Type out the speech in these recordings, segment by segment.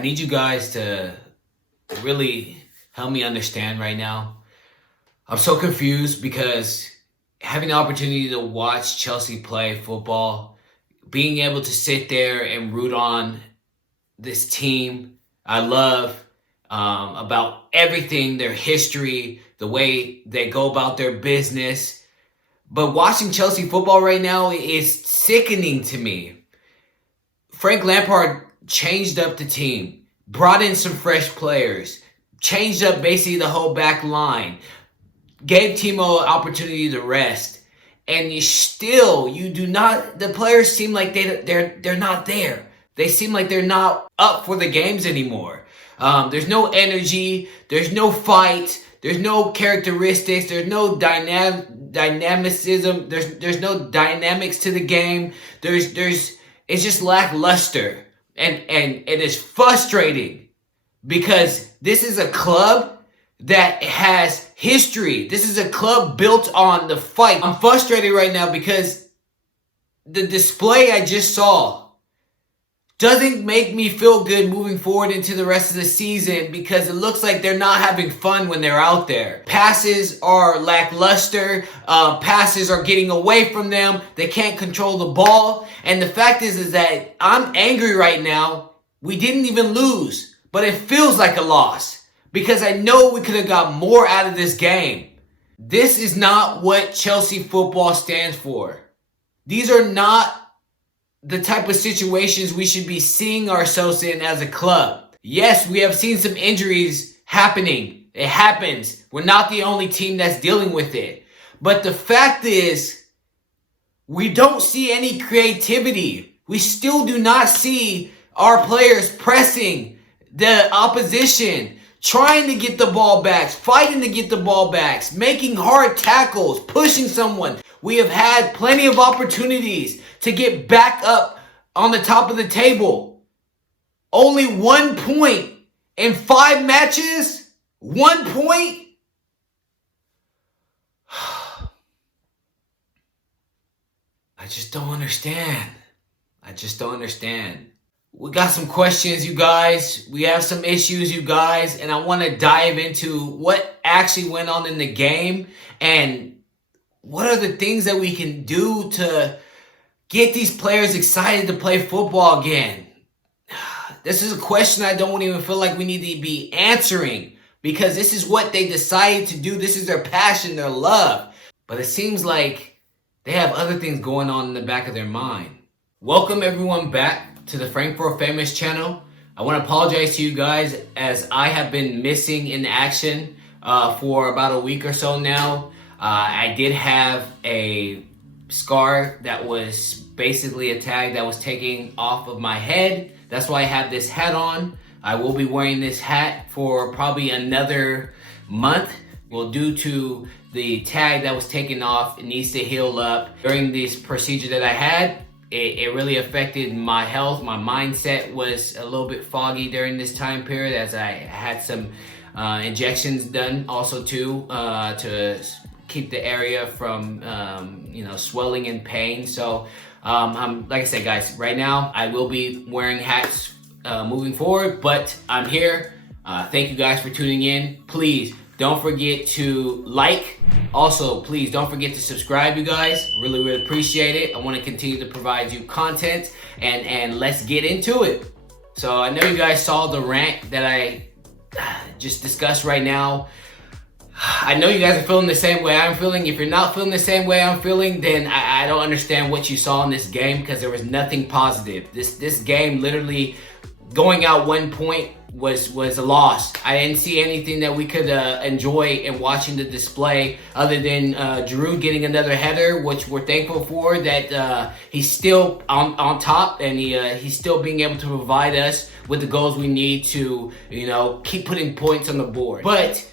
need you guys to really help me understand right now. I'm so confused because having the opportunity to watch Chelsea play football, being able to sit there and root on this team I love, about everything, their history, the way they go about their business. But watching Chelsea football right now is sickening to me. Frank Lampard changed up the team, brought in some fresh players, changed up basically the whole back line, gave Timo an opportunity to rest, and the players seem like they're not there. They seem like they're not up for the games anymore. There's no energy, there's no fight, there's no characteristics, there's no dynamicism, there's no dynamics to the game. It's just lackluster. And it is frustrating because this is a club that has history. This is a club built on the fight. I'm frustrated right now because the display I just saw doesn't make me feel good moving forward into the rest of the season because it looks like they're not having fun when they're out there. Passes are lackluster. Passes are getting away from them. They can't control the ball. And the fact is that I'm angry right now. We didn't even lose, but it feels like a loss because I know we could have got more out of this game. This is not what Chelsea football stands for. These are not the type of situations we should be seeing ourselves in as a club. Yes, we have seen some injuries happening. It happens. We're not the only team that's dealing with it. But the fact is, we don't see any creativity. We still do not see our players pressing the opposition, trying to get the ball back, fighting to get the ball back, making hard tackles, pushing someone. We have had plenty of opportunities to get back up on the top of the table. Only 1 point in 5 matches? 1 point? I just don't understand. We got some questions, you guys. We have some issues, you guys. And I want to dive into what actually went on in the game and what are the things that we can do to get these players excited to play football again? This is a question I don't even feel like we need to be answering because this is what they decided to do. This is their passion, their love. But it seems like they have other things going on in the back of their mind. Welcome everyone back to the Frank for Famous channel. I want to apologize to you guys as I have been missing in action for about a week or so now. I did have a scar that was basically a tag that was taken off of my head. That's why I have this hat on. I will be wearing this hat for probably another month. Well, due to the tag that was taken off, it needs to heal up. During this procedure that I had, it really affected my health. My mindset was a little bit foggy during this time period as I had some injections done also too to keep the area from swelling and pain. So like I said, guys, right now I will be wearing hats moving forward, but I'm here. Thank you guys for tuning in. Please don't forget to like. Also, please don't forget to subscribe, you guys. Really appreciate it. I want to continue to provide you content and let's get into it. So I know you guys saw the rant that I just discussed right now. I know you guys are feeling the same way I'm feeling. If you're not feeling the same way I'm feeling, then I don't understand what you saw in this game because there was nothing positive. This game literally going out 1 point was a loss. I didn't see anything that we could enjoy in watching the display other than Giroud getting another header, which we're thankful for, that he's still on top and he's still being able to provide us with the goals we need to, keep putting points on the board. But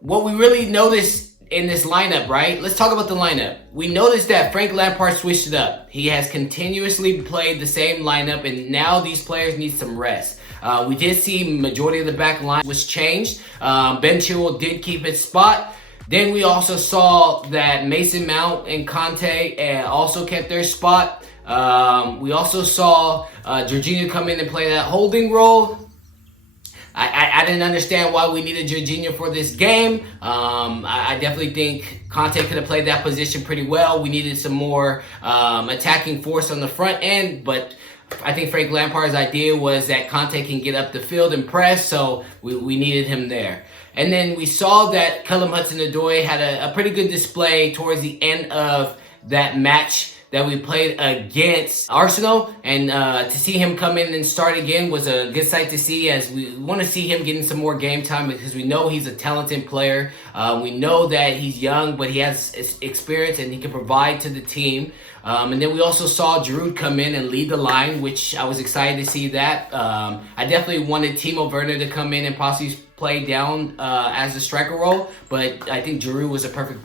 what we really noticed in this lineup, right? Let's talk about the lineup. We noticed that Frank Lampard switched it up. He has continuously played the same lineup, and now these players need some rest. We did see majority of the back line was changed. Ben Chilwell did keep his spot. Then we also saw that Mason Mount and Conte also kept their spot. We also saw Jorginho come in and play that holding role. I didn't understand why we needed Jorginho for this game. I definitely think Conte could have played that position pretty well. We needed some more attacking force on the front end, but I think Frank Lampard's idea was that Conte can get up the field and press, so we needed him there. And then we saw that Callum Hudson-Odoi had a pretty good display towards the end of that match that we played against Arsenal, and to see him come in and start again was a good sight to see, as we want to see him getting some more game time, because we know he's a talented player. We know that he's young, but he has experience and he can provide to the team. And then we also saw Giroud come in and lead the line, which I was excited to see that. I definitely wanted Timo Werner to come in and possibly play down as a striker role, but I think Giroud was a perfect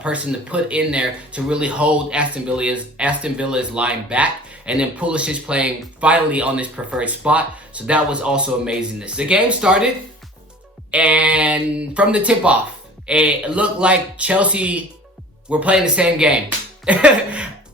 person to put in there to really hold Aston Villa's line back, and then Pulisic playing finally on his preferred spot. So that was also amazing. The game started, and from the tip-off, it looked like Chelsea were playing the same game.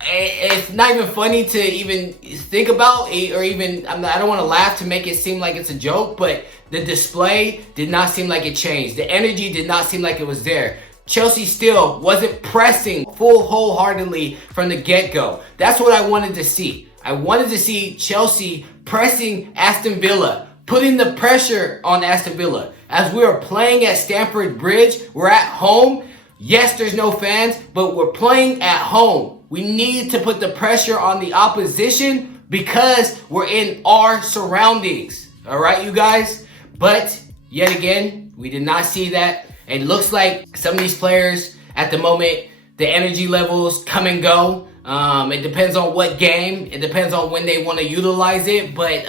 It's not even funny to even think about, or even, I don't want to laugh to make it seem like it's a joke, but the display did not seem like it changed. The energy did not seem like it was there. Chelsea still wasn't pressing wholeheartedly from the get-go. That's what I wanted to see. I wanted to see Chelsea pressing Aston Villa, putting the pressure on Aston Villa. As we are playing at Stamford Bridge, we're at home. Yes, there's no fans, but we're playing at home. We need to put the pressure on the opposition because we're in our surroundings. All right, you guys? But yet again, we did not see that. It looks like some of these players at the moment, the energy levels come and go. It depends on what game. It depends on when they want to utilize it. But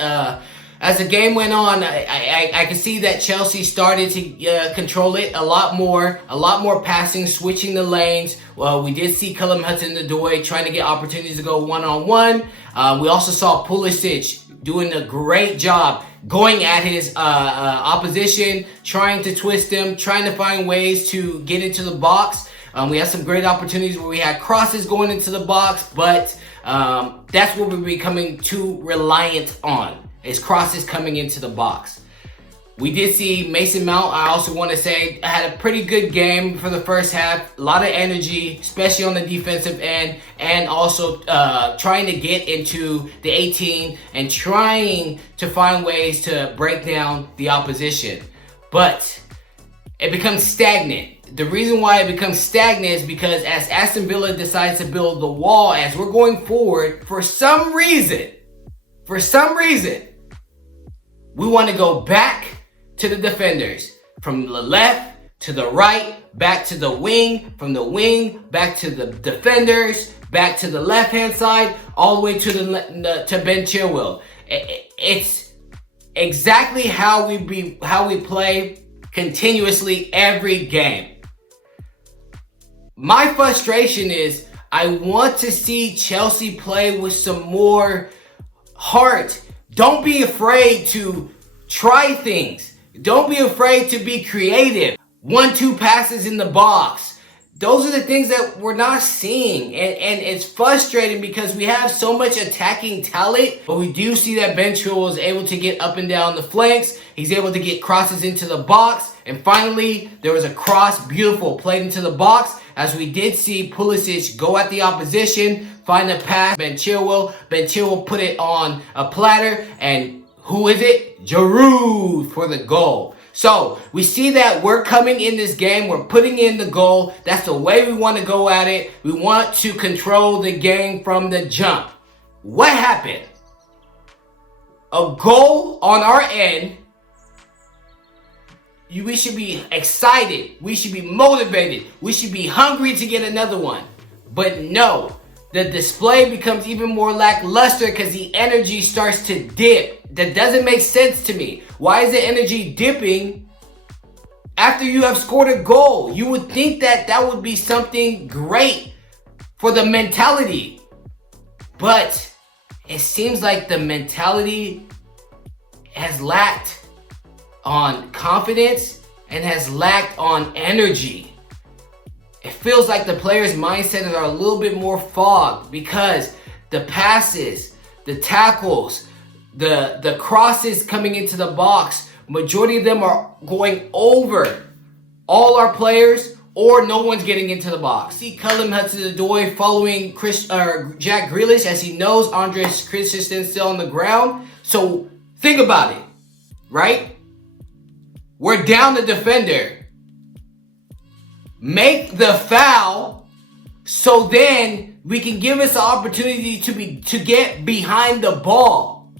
as the game went on, I could see that Chelsea started to control it a lot more passing, switching the lanes. Well, we did see Callum Hudson-Odoi trying to get opportunities to go one-on-one. We also saw Pulisic doing a great job going at his opposition, trying to twist him, trying to find ways to get into the box. We had some great opportunities where we had crosses going into the box, but that's what we're becoming too reliant on, is crosses coming into the box. We did see Mason Mount, I also want to say, had a pretty good game for the first half. A lot of energy, especially on the defensive end, and also trying to get into the 18 and trying to find ways to break down the opposition. But it becomes stagnant. The reason why it becomes stagnant is because as Aston Villa decides to build the wall as we're going forward, for some reason, we want to go back to the defenders. From the left to the right, back to the wing, from the wing, back to the defenders, back to the left-hand side, all the way to to Ben Chilwell. It's exactly how we play continuously every game. My frustration is I want to see Chelsea play with some more heart. Don't be afraid to try things. Don't be afraid to be creative. 1-2 passes in the box. Those are the things that we're not seeing. And it's frustrating because we have so much attacking talent, but we do see that Ben Chilwell is able to get up and down the flanks. He's able to get crosses into the box. And finally, there was a cross, beautiful, played into the box, as we did see Pulisic go at the opposition, find a pass, Ben Chilwell put it on a platter, and who is it? Giroud for the goal. So we see that we're coming in this game. We're putting in the goal. That's the way we want to go at it. We want to control the game from the jump. What happened? A goal on our end. We should be excited. We should be motivated. We should be hungry to get another one. But no. The display becomes even more lackluster because the energy starts to dip. That doesn't make sense to me. Why is the energy dipping after you have scored a goal? You would think that that would be something great for the mentality. But it seems like the mentality has lacked on confidence and has lacked on energy. It feels like the players' mindsets are a little bit more fogged because the passes, the tackles, the crosses coming into the box majority of them are going over all our players, or no one's getting into the box. See Kaale Hudson-Odoi following Jack Grealish, as he knows Andres Christensen's still on the ground. So think about it, right? We're down the defender. Make the foul, so then we can give us the opportunity to get behind the ball.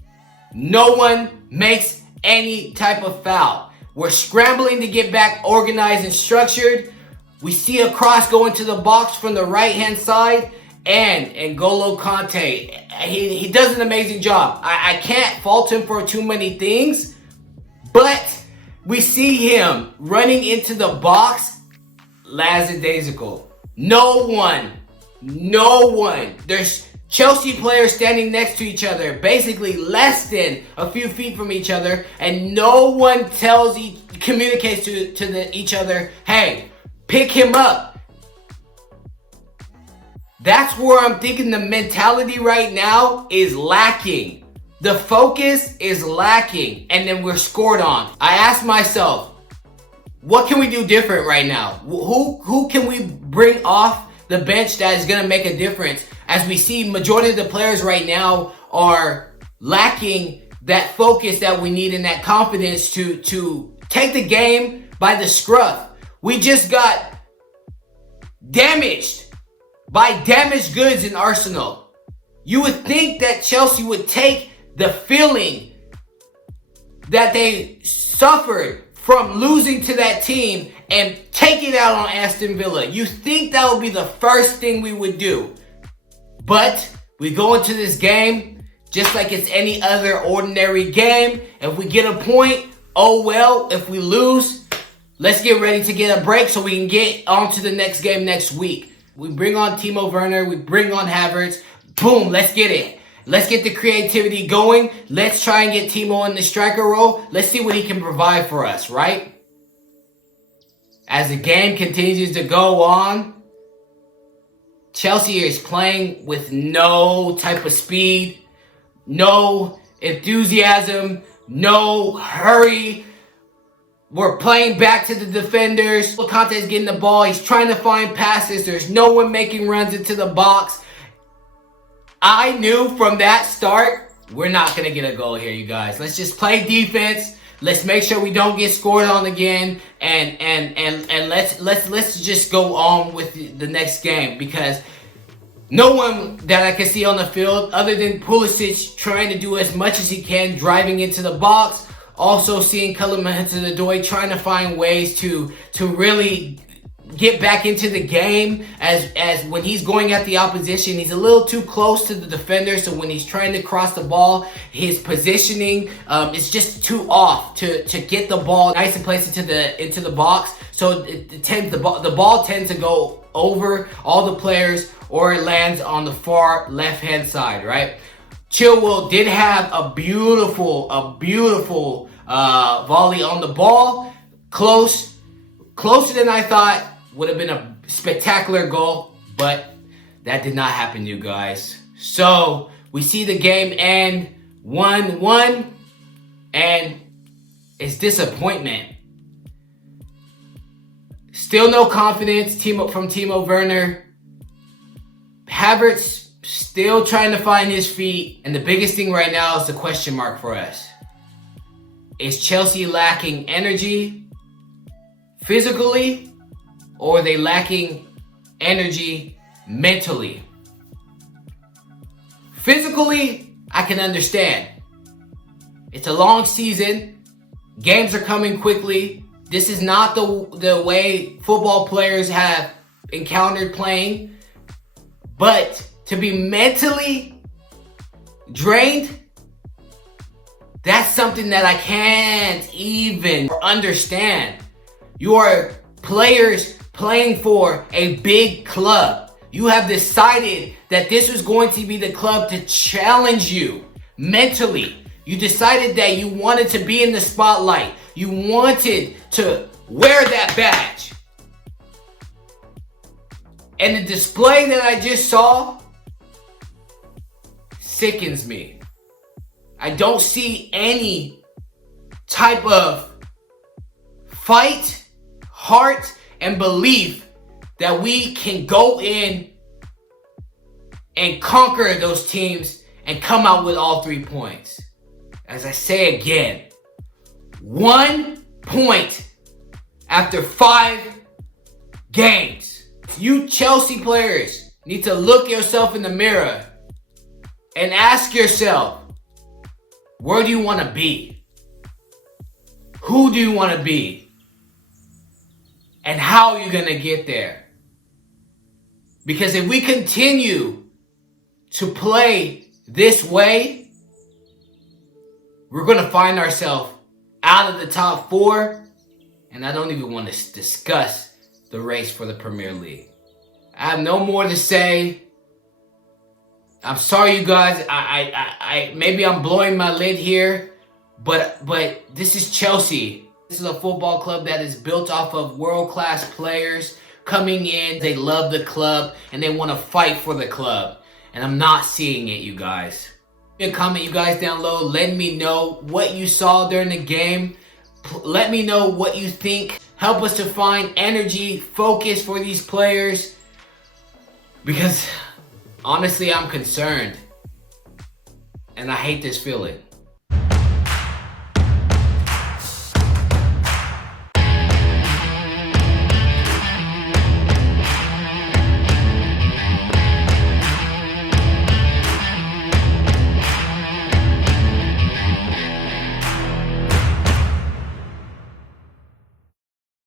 No one makes any type of foul. We're scrambling to get back organized and structured. We see a cross go into the box from the right-hand side, and N'Golo Kante, he does an amazing job. I can't fault him for too many things, but we see him running into the box lackadaisical. No one. There's Chelsea players standing next to each other, basically less than a few feet from each other, and no one communicates to each other, hey, pick him up. That's where I'm thinking the mentality right now is lacking. The focus is lacking, and then we're scored on. I asked myself, what can we do different right now? Who can we bring off the bench that is going to make a difference? As we see, majority of the players right now are lacking that focus that we need and that confidence to take the game by the scruff. We just got damaged by damaged goods in Arsenal. You would think that Chelsea would take the feeling that they suffered from losing to that team and take it out on Aston Villa. You think that would be the first thing we would do. But we go into this game just like it's any other ordinary game. If we get a point, oh well. If we lose, let's get ready to get a break so we can get on to the next game next week. We bring on Timo Werner. We bring on Havertz. Boom, let's get it. Let's get the creativity going. Let's try and get Timo in the striker role. Let's see what he can provide for us, right? As the game continues to go on, Chelsea is playing with no type of speed, no enthusiasm, no hurry. We're playing back to the defenders. Kante is getting the ball. He's trying to find passes. There's no one making runs into the box. I knew from that start, we're not going to get a goal here, you guys. Let's just play defense. Let's make sure we don't get scored on again, and let's just go on with the next game, because no one that I can see on the field other than Pulisic trying to do as much as he can, driving into the box. Also seeing Kaale Hudson-Odoi trying to find ways to really get back into the game, as when he's going at the opposition, he's a little too close to the defender, so when he's trying to cross the ball, his positioning is just too off to get the ball nice and place into the box. So the ball tends to go over all the players, or it lands on the far left hand side, right? Chilwell did have a beautiful volley on the ball, closer than I thought. Would have been a spectacular goal, but that did not happen, you guys. So we see the game end 1-1, and it's disappointment. Still no confidence from Timo Werner. Havertz still trying to find his feet, and the biggest thing right now is the question mark for us. Is Chelsea lacking energy physically? Or are they lacking energy mentally? Physically, I can understand. It's a long season. Games are coming quickly. This is not the way football players have encountered playing. But to be mentally drained, that's something that I can't even understand. You are players playing for a big club. You have decided that this was going to be the club to challenge you mentally. You decided that you wanted to be in the spotlight. You wanted to wear that badge. And the display that I just saw sickens me. I don't see any type of fight, heart, and belief that we can go in and conquer those teams and come out with all 3 points. As I say again, 1 point after 5 games. You Chelsea players need to look yourself in the mirror and ask yourself, where do you want to be? Who do you want to be? And how are you going to get there? Because if we continue to play this way, we're going to find ourselves out of the top 4. And I don't even want to discuss the race for the Premier League. I have no more to say. I'm sorry, you guys. I maybe I'm blowing my lid here, but this is Chelsea. This is a football club that is built off of world-class players coming in. They love the club and they want to fight for the club. And I'm not seeing it, you guys. Leave a comment, you guys, down low. Let me know what you saw during the game. Let me know what you think. Help us to find energy, focus for these players. Because honestly, I'm concerned. And I hate this feeling.